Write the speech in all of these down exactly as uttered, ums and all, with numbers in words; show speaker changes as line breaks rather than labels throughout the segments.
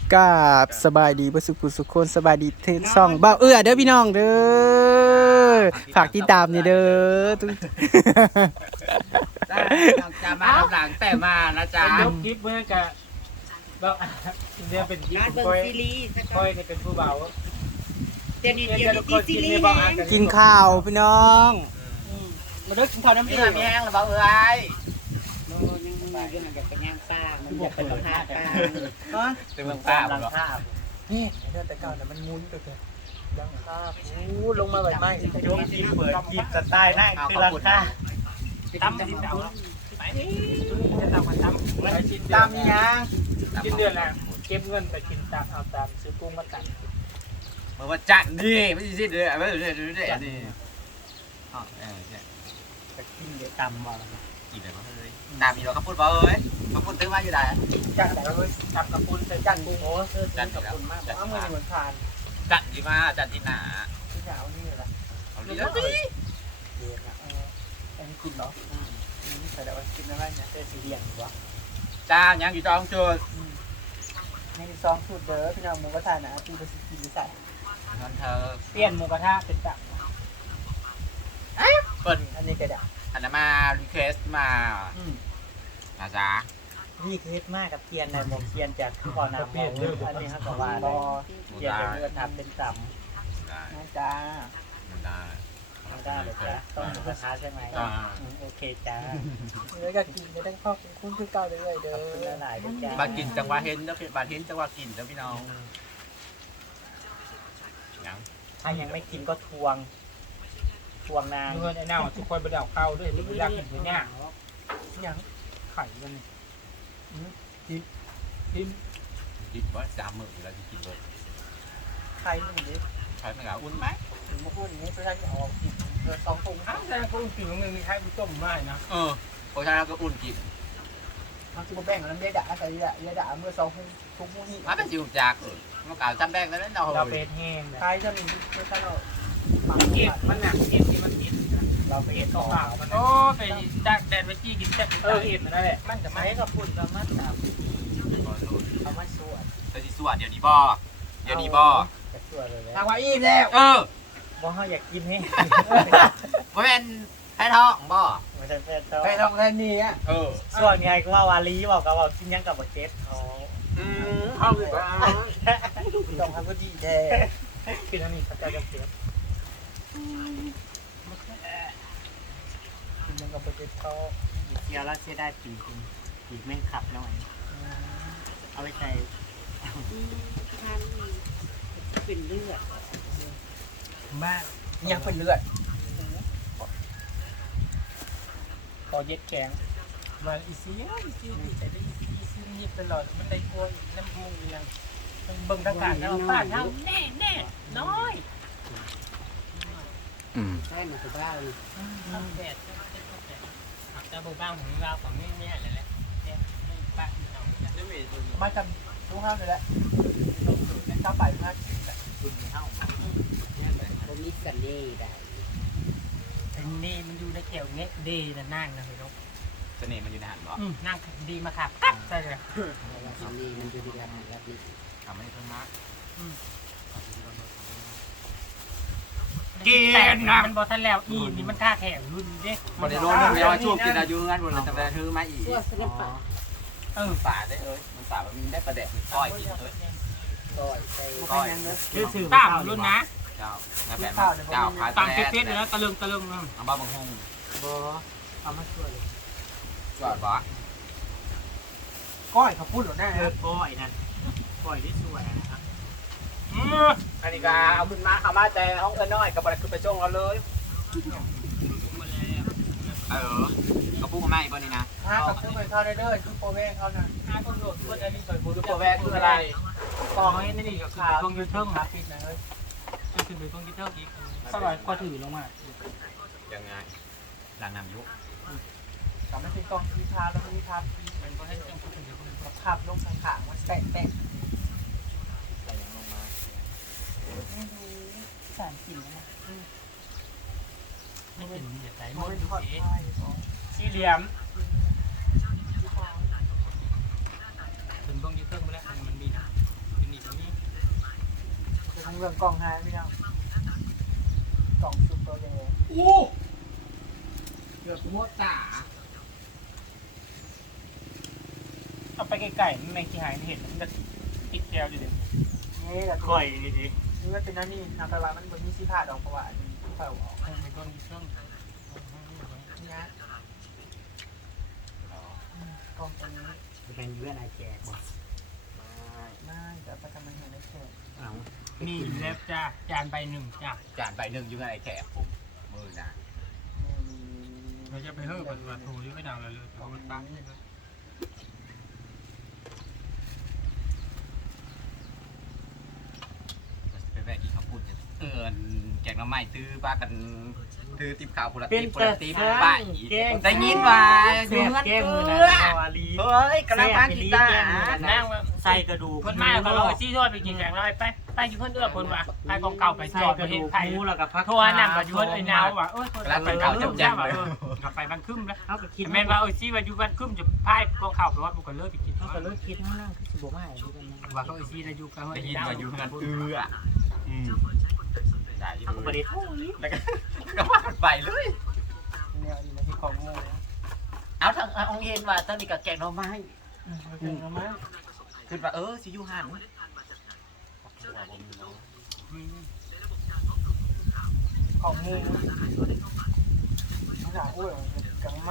กราบสบายดีบ่สุขผู้สุขคนสบายดีเทินซ่องเบ้าเอื้อเด้อพี่น้องเด้อฝากติดตามนี่เด้อทุก
ได้จะมารับหลังแต่มานะจ๊ะ
ยกคลิปเพื่อจะเราเดี๋ยวเป็นคลิป
มาเบิ่ง
ค่อย
ซีรีส์สัก
ค่อยนี่เป็นผู้เบา
เดี๋ยวนี้เดี๋ยวนี้ซีรีส์แฮง
กินข้าวพี่น้องมาเด้อกินข้าวน้ำ
นี่
เอื้อ
มีแห้งหรือเปล่าเอ้ย
โน่นยังมาอยู่นั่นอยากไปย่างป้ามันอยากไปสัมภาษณ์ป้า
ฮะ
เป็นเมืองป้าหรอ
นี่เด้อแต่เก่าน่ะมันมุนตัวเด้อยังคาบอู้ลงมาใบไม้
ยกคลิปเปิดคลิปสไตล์นั่งคือราคาตั้มสินเดาไปจะตามกันตั้มไปชิ้นเดื
ตา
อ
ม
น
นี่ยัง
ชิ้นเดือนละเก็บเงินไปกินตามเอาตามซื้อกุ้งมาตัด
เมื่อวันจันทร์ดิไม่ใช่สิ้นเดือนไม่ใช่เดือนเดือนนี่อ๋อเออใช่
ไปกินเดี๋ยวตำมา
กินอะไรบ้างเอ้ยตามมีเราก็พูดว่าเอ้ยเขาพูดตื้อมาอยู่ไหน
จัดแล้วตำกระปุนใส่จันกุ้งโอ้เสื้อ
จันทร์
กระ
แล้ว
ปุนมาก
จันท
เอา
ร์
มือ
มา
เหมือนทาน
จันทร์ที่มาจันทร์ที่หนา
ที่จะเอานี่แหละ
เอาดีแล้วสิ
เดี๋ยวนะเอออันนี้กินเหรออืมนี่ใส่แล้วว่ากินอะไรเนี่ย
เสื้อสีเหลืองวะ
จ้ายังอยู่จองจุด
ในซองสูตรเด้อพี่น้องหมูกระทะนะตีไปสิกินใส่
นั่นเธอ
เปลี่ยนหมูกระทะเป็นตับ
เปิด
อันนี้ก็ได้
อันนั้นมารีเควสมา
อืม
นะจ๊ะ
นี่คือเฮ็ดมากกับเทียนในบอกเทียนจากคือบ่อน้ำมองอันนี้ครับก็ว่า
บอ
เทียนเป็นเนื้อทำเป็นต่
ได้
นะจ้า
มันได้
ำไม่ได้เลยจ้ะต้องหมูกระทะใช่ไหมโอเคจ้า
แล้วก็กินไม่ได้ข้าวคุ้นคือเก่าเลยเด้
ขอบคุณ
อ
หลายๆด้วยจ้า
บากินจังหวะเห็นแล้วบาเห็นจังหวะกินแล้วพี่น้องยัง
ถ้ายังไม่กินก็ทวง ทวงนาง
เงินไอ้เน่าที่คอยไปดาวเข้าด้วยหรืออยากกินตัวเนี้ย
ยัง
ไข่มันกินกิน
กินว่าสามมื้อแล้วที่กินเลย
ใครหนึ่งดิ
ใช้ไม่เหงาอุ่นไหม
ถึงมาพูดอย่างนี้สุดท้ายจะออกกินเรือสองถุง
อ้าวแต่ก็อุ่นกินของมึงมีใครไปต้มไม่นะ
เออเพราะฉะนั้นก็อุ่นกิน
มันคือแบ่งกันน้ำยาด่าใส่ยาด่าเมื่อสองถุงถุงนี้
มันเป็นสิวจากเออมันกล่าวจำแดงแล้วนั่นเรา
เราเป็นแห้ง
ใครจะมีไม่ใช่เรา
เก็บมันหนักเก็บที่มันกิน
เราไปเอ็ด
ต่
ต่
อ
อ
เปล่ามันโอ้ไปดักแดดไปจี้กินแซ่บเออเห็ดนั่นแหละมันจะ
ใช้
ไม่
กับปุ่นประมาณสามเอามาสวด
แต่ที่สวดเดี๋ยวนี้บ่เดี๋ยวนี้บ่
จะสวดเลยแหละ
ทางว่าอิ่มแล้ว
เออ
บ่เฮาอยากกินให้
มันเป็นแพ้ท้องบ่
มันจะเป็นต้อ
ไปทำแค่นี้อ่ะ
เออ
ส่วนไงก็ว่าวาลีบอกก็บอกกินยังกับบ่เจ็บเขา
อืมห้องอยู่ก็
ต้องทำก็ดีแท้
กินอันนี้เขาจะเสีย
กินมันกับโปรเจกต์เขา
เกี่ยวแล้วเสียได้ปีกปีกแม่งขับหน่อย เอาไปใส่
เป็นเลือด
บ้า
ยังเป็นเลือด
พอเย็ดแข็งมาอีซีอีซีดีใจได้อีซีนี่ตลอดมันได้กลัวน้ำมูกยังมันเบิ่งทางการแล้วป้าเท่าแน่แน่น้อย
อืม
ใช่หนูคือบ้าเลย
แดดแต่บ้างของเราของนี่เนี่ยแหละแหละเนี่ยไม่ป้าเอา
มาทำทุกห้างเลยแหละข้าวไปมากกินแหละ
คุณเท่า
โบมิสันนี่ได้
นี่มันอยู่ในแถวเงี้ยดีนะนั่งนะพี่นก
เสน่ห์มันอยู่ในหันบ่
นั่งดีมาขับกัดใช่เลย
เพราะว่าสันนี่มันอยู่ที่รับรับนี่
ทำให้เพิ่มมาก
กินนะมันบอทันแล้วอีนี่มันค่าแข่งรุ่นเด็ก
บริโภคนี่ไม่ว่าช่วงกินอายุงั้นบนแต่แต่ถือมาอีก
ตัวสนับปะ
เออป่าได้เอ้ยมันป่ามันได้ประเด็นก้อยกินเอ้ย
ต่อยใส่
ก้อย
คือถือตามรุ่นนะ
เจ้าแล้วแบบเจ้าขาย
ตามเฟซๆเลยนะตะลึงตะลึง
เอาบ้าบังฮง
บ่เอามาช่วยเลย
จอดบ่
ก้อยเขาพูดหรอหน้า
เออปล่อยนะปล่อยได้สวยนะครับ
อันนี้ก็เอาขึ้นมาเอามาแต่ห้องเอินน้อยกับบริคือไปช่วงเราเลยเออกระปุกมาอีกบ่นี่นะ
ห้ากับซื้อไปเข้าได้เด้อคือโปรแม่เขานะ
ห้าคนโหลดคนอันนี้ต่อยบุญ
คือตัวแวกคืออะไร
กองให้นี่กับขาลงยูทูบ
หาปิดนะเฮ้ย
ขึ้นไปตรงยูทูบอีกสักหน่อยก็ถือลงมา
ยังไงหลังนำยุ
กลับมาเป็นกองทีพาแล้วมีพาปี
มันก็ให้เจ้าคุณถือคน
กับขับลงทางขามันแตะแตะ
ใส่ยังลงมา
ไม่รู้สารกลิ่นนะ
ไม่เป็นเดี๋ยวใจ
มั
มัน น
เป็นทอด
เสีย
ไทยของ
สี่เหลี่ยมเป็นบ้องยูทูบไปแล้วมันมีนะทั้งเรื่องกล้องหายพี่น้องกล้องซุปตัวใหญ่
อู้เกือบหมดตา
เอาไปไกลๆแมงที่หายเห็นมันจะติดแก้วอยู่ดินี่แหละ
ค่อยนี่ดิ
นี่มันเป็นนั่นนี่ทางตลาดมันบนมีสีผ้าดอกเพราะว่าเผาออก
ไม่ต้องเครื่อง
นี่นะกล้องตัวนี้
จะเป็นเพื่อนไอแจกบ่
ไม่แต่ประจำมันเห็นได้แค่
เอา
นี่อยู่แล้วจ้าจานใบหนึ่งจ้า
จานใบหนึ่งอยู่ไงแขกผมมือนะ
เราจะไปเฮ้อกันว่าโทรยังไม่ดังเลยเลยโทรมันปังเลย
ไปแวะกินข้าวปุ้นเอิญแกงน้ำไม้ตื้อป้ากันตื้อติบข่าวพุระ
เป็
ติ
น
บพุ
แต่
ระติบ
สร้า
ป้าง อี
แกง
ได้ยินว่า
เสียบแกงมือนะวาลี
เฮ้ยกำลังพักกีตาร์
นั่งว่า
ใส่กระดูก
คนมาเขาเราชี้ทอดไปกินแกงร้อยไปไปอยู่คนเอื้อคนว่าไปกองเก่าไป
ใส่
จอด
ก
ไประ เห็
ดู
น
ก
ใคร
หมูแล้วก็พัก
โทรหนักกว่าอยู่ไอ้นาวว่ะเออก
ำลังไปเก่าจับจังเลย
กลับไปบ้านคึ้มแล้ว
เขาก็คิด
แม่ว่าเออชี้ว่าอยู่บ้านคึ้มจะพายกองเข่าไปว่าบุกเลิกไปกิน
เขาก็เลิกคิดข้างล่างคือสิบ่มาให้กันนะ
ว่าเขาไอซีได้อยู่กัน
ได้ยินว่าอยู่งานตื้ออ่ะอืมได้อยู่
บ่ได้โทรอีก
แล้วก็ก็ว่ากันไปเลย
เนี่ยนี่มันที่ของงู
เอาทางองเห็นว่าตอนนี้กับแกงน้ำไม้
ถึงแล้วมั้ง
คือว่าเออสิยูหัน
ของงูขนาดอ้วยกับไม้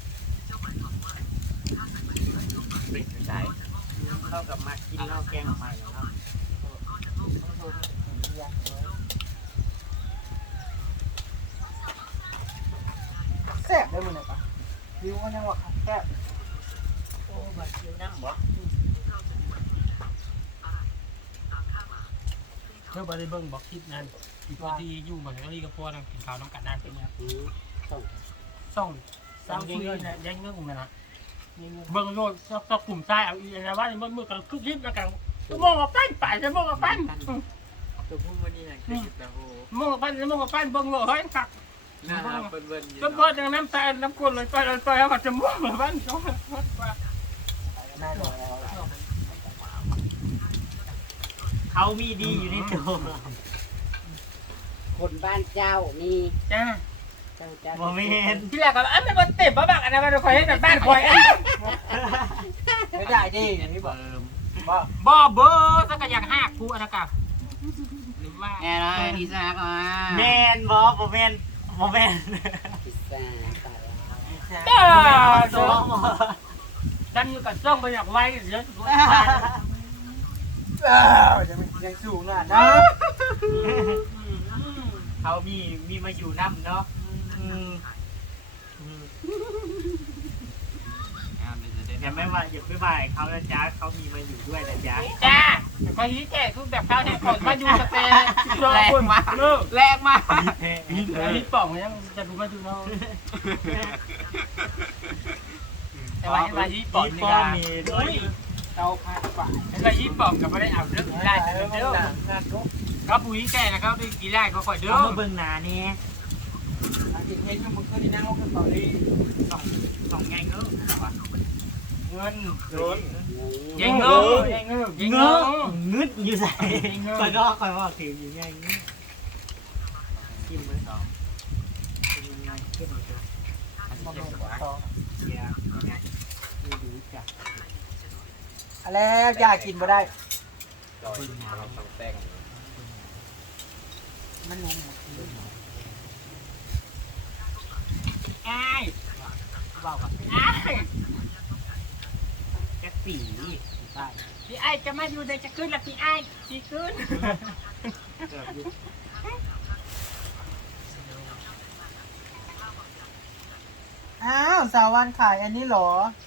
เป็นใจ
เข้ากับมากินเหล้าแกงใหม่แล้ว
แซ่บได้มึงเนี่ยปะวิวก็ยังว่าแซ่บ
โอ้บาดเจ็บน้ำบ่
เพื่อบริเบิ้งบอกคลิปนั้นอีกตัวที่อยู่บนเก้าอี้กับพวกนั่งกินข้าวน้ำกันนั่นเป็นไง
อืมต้อง
ส่องส่องยังเงินนะยังเงินนะนะเบิ้งโลดซอกกลุ่มทรายเอาอีนะว่าในเมื่อมือกันคึกยิบแล้วกันมองกับปั้นไปจะมองกับปั้น
ตัวพุ่งวันนี้น่ะคือสิบตะโห
มองกับปั้นจะมองกับปั้นเบิ้งโลเฮ้ยขัก
น่ารักเบิ่นๆอยู่
ก็
เนาะ
เบิ้งจากน้ำตาน้ำกลเลยไปเลยไปแล้วก็จะมองกับปั้นเขาน่าดู
เขามีดีอยู่ในตัว
คนบ้านเจ้ามี
จ้า
เจ้าเจ้า
บ่แม่น
ที่แรกก็อันนั้นมันเต็มบ้าบักอันนั้นมันคอยให้แต่บ้านคอยไม่ได้ดิอย่างนี้บอก บ่บ่เบอร์สักอย่างหักกูอันนั้นกับหรือว่า
แน่นอนพี่ซากมา
แม่นบ่บ่แม่นบ่แม่น
พิซซ่าปลาร้า
จ้า
สองบ่
ดันอยู่กับซ่องไปอยากไว้เยอะยังยังสูงอ่ะนะ
เขามีมีมาอยู่น้ำเนาะอืมอย่าไม่ว่าอย่าไปบ่ายเขานะจ๊ะเขามีมาอยู่ด้วยนะจ๊ะ
จ้าคอยยิ้แก่คือแบบเขาเนี่ยก่อนมาดูสเตย์แรงมากเลิก
แรงมาก
ยิ้ป่องยังจะดูมาดูเราแต่ว่าไอ้ยิ้ป่องนี่ก็มีด้วยเราพาฝ่ายไอ้ยิ้ป่องก็ไม่ได้เอาเรื่องได้เด้อเขาปุ๋ยแก่นะครับด้วยกี่ได้เขาคอยเด้อ
เอามาเบิ่งหน้านี่
กินเห็นยังมึงเคยนั่งรถกันต่อดีสองสองไงเงื้อเงินเงิน
งู
ยังเงื้อยังเงื้อยัง
เง
เงื้
อะ
อ
งึดอยู่ใส่คอยก็คอยว่าถืออยู่ไงงี้กินมื้อสองเป็นยังไงเข้มเลยเดี๋ยวไงไม่รู้จัก
อะไรอยากกินบ่ได้
ลอยเราต้องแต่ง
มันนุ่มอ้าย
เบากับ
อ้าย
แก๊สปีใต้
พี่ไอ้จะมาอยู่ได้จะขึ้นแล้วพี่ไอ้พี่ขึ้น
เกิดอยู่
อ้าวสาววันขายอันนี้หรอ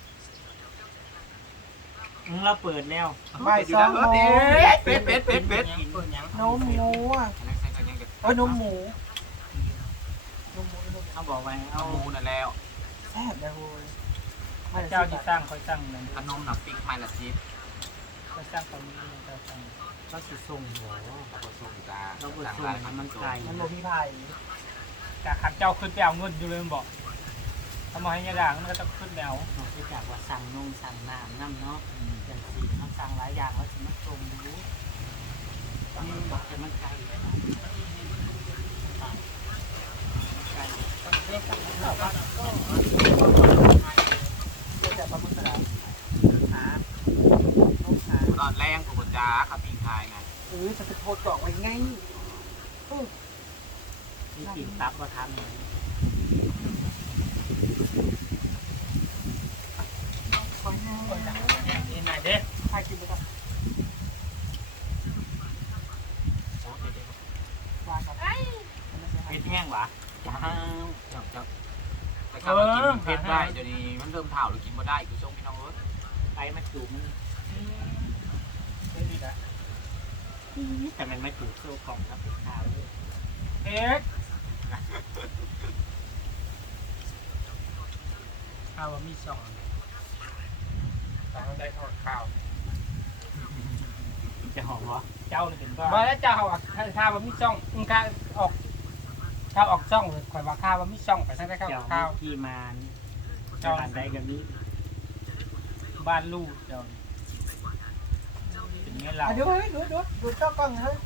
มึงเราเปิดแล้ว
ใบซองโม
เป็ดเป็ดเป็ดเป็ด
นมหมูอ่ะโอ้ยนมหมูนมหมูนม
เขาบอกไว้
เอา
เอา
หมูนั่นแล้ว
แซ่บเลยโว้ยเจ้าที่สร้างคอยสร้างนั่น
ขนมหนับปิ๊กไม้ละสิบ
คอยสร้างตรงนี้เจ้าสร้าง
เราสิส่งหัว
เราก็ส่งจ้า
เราบดส่งมันไก่
มันโมพี่ไผ่แต่ขันเจ้าขึ้นไปเอาเงินอยู่เลยบอกทำไมให้ยาด่างมันก็ต้องขึ้นแล้ว
นอกจากว่าสั่งนมสั่งน้ำน้ำเนาะอย่างสี่เขาสั่งหลายอย่างเขาสิมาส่งดู
มี
บอกแต่มันไกลเลย
เรียกกับข้าวบ้านก็เรียกแต่ปลาหมึกสลัดหาต้องหา
ตอนแรงผมจ้าครับปีคายไง
เออจะจะโทรจอกไว้ไง
นี่กินตับก็ทำอย่างนี้
คนหนังนี่ไหนเด้ใครกินไปครับวางกับ
เป็นแห้งหวะ
จ้าจับจับแต่กลับมากินเผ็ดได้เดี๋ยวนี้มันเริ่มเผาหรือกินมาได้คือช่วงพี่น้องเอ้ย
ไปมาจูบมัน
ไม่ดีนะ
แต่มันไม่ถูกโซ่กล่องครับเป็นข้าวเลย
เอ็กข้าวมีสองสองได้ทอดข้าว
จะหอมวะ
เจ้านี่เป็นบ้าแล้วเจ้าอ่ะข้าวมันมีช่องข้าวออกข้าวออกช่องเลยข่อยว่าข้าวมันมีช่องไปทั้งได้ข้าว
เจ้า
ข้าว
ที่มาน
เจ้า
บ้านใดกันนี้
บ้านลูกเจ้า
เป็นเงี้ยเรา
ดูดูดูดูเจ้ากล้องเฮ้ย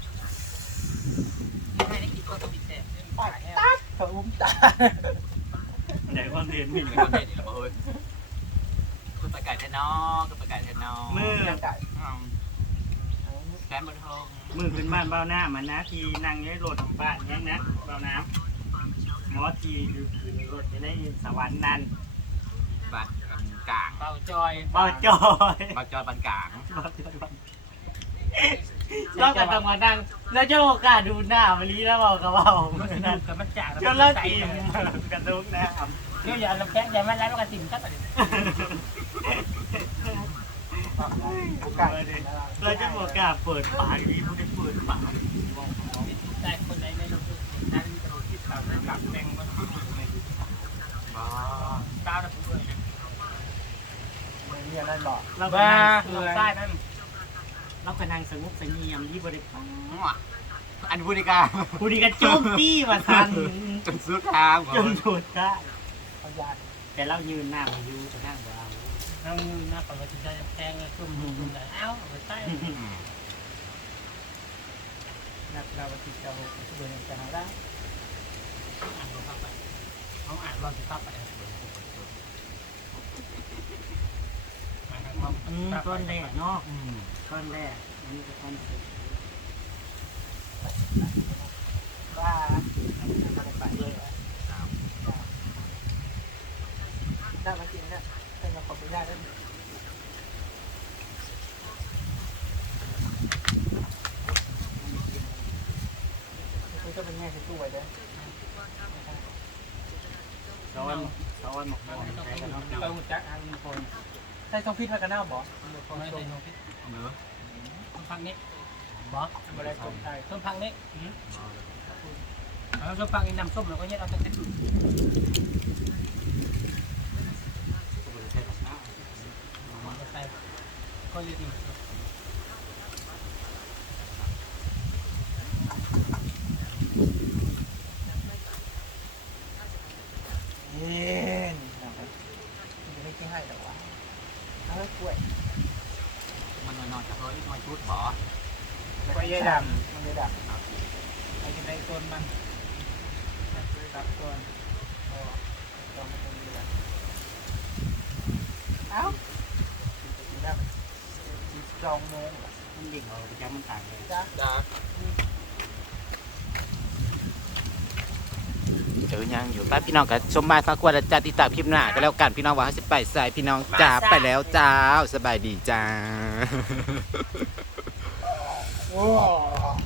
ตัดเขาอุ้มตา
ไหนคนเรียนมี
เป็นคนเด็ดอีกแล้วเอ้ยขึ้นไปไก่แทนน้องขึ้นไปไก่แทนน้อง
มือ
ไก่
แกนบนทอง
มือขึ้นบ้านเบ้าหน้ามันนะที่นั่งอยู่ในรถของบ้านเนี้ยนะเบ้าน้ำหมอที่อยู่ขึ้นรถจะได้สวรรค์นั่น
บ้านกลาง
เบาจอย
เบ้าจอย
บ้านจอยบ้านกลาง
เบ้าจอยบ้านเราก็ต้องมานั่งแล้วเจ้าโอกาสดูหน้าวันนี้แล้วบอกกับว่ามันนั่น
กับมันจ่า
จนเลิกกินกระดุกนะ
เดี๋ยวอย่าลำแข้งอย่ามาแล้วก็ติ่มชัดเลยโอกาส
เราจะบอกกล้าเปิดปากนี้พูดได้เปิดปาก
ได้คนไหนไม่รู้นั่นจะรู้คิดตามนั้นหลับแดงมัน
อ๋อ
ตาตะกุยไม่มีอะไรบอก
เราก็
บ้า
นั่ง
คือใต้นั่น
เราก็นั่งสงบสงเงียมที่บริการ
อันพูดิกา
ผู้ดีก็โจมตีมาทัน
จนสุดทาง
จนสุดได้
เขายาน
แต่เรายืนหน้ามาอยู่จะนั่งเรา
นั่งหน้าฝั่งก็จะแทงเลยตุ้มตุ้มเลยเอ้าไปใต้นักเราติดเจ้าเดินจะหาได้อ่านเข้าไปเขาอ่านรอสิครับไป
ต้นแรกเนาะต้นแรกนี่คือต้นสุด
ว่าไปเลยได้มากินนะเป็นมาขอบคุณได้แล้วคุณจะเป็นแง่ที่ตู้ไว้ด้วย
ซ้อนซ้อนหมกหมอนใช้กันเนาะ
เราจักอันคนใส่ทองพิษมากันหน้าบ่ไม่ใส่ทองพิษ
เนื้อ
ต้นพังนี้บ่ไม่ได้ต้นไทยต้นพังนี้แล้วต้นพังนี้นำส้มเราก็แยกเอาต้นเพชรใส่ก็ยืดดี เย็นจะไม่กินให้หรอวะเอาไว้กล้วย
มันนอนจะเฮ้ยนอนชุดบ่
กล้วยยายดำมันยายดำไอ้กินไอ้ต้นมันตัดต้นต้นมันเป็นยายดำเอ้ากินได้สองโมง
มันดิ่งเราประจำมันต่างเลย
จ้า
จ้าเจอยังอยู่ป้าพี่น้องกับชมมาฝากกวดจัดติดตามคลิปหน้าก็แล้วกันพี่น้องว่าเขาจะไปใส่พี่น้องจ้าไปแล้วจ้าสบายดีจ้า
โอ้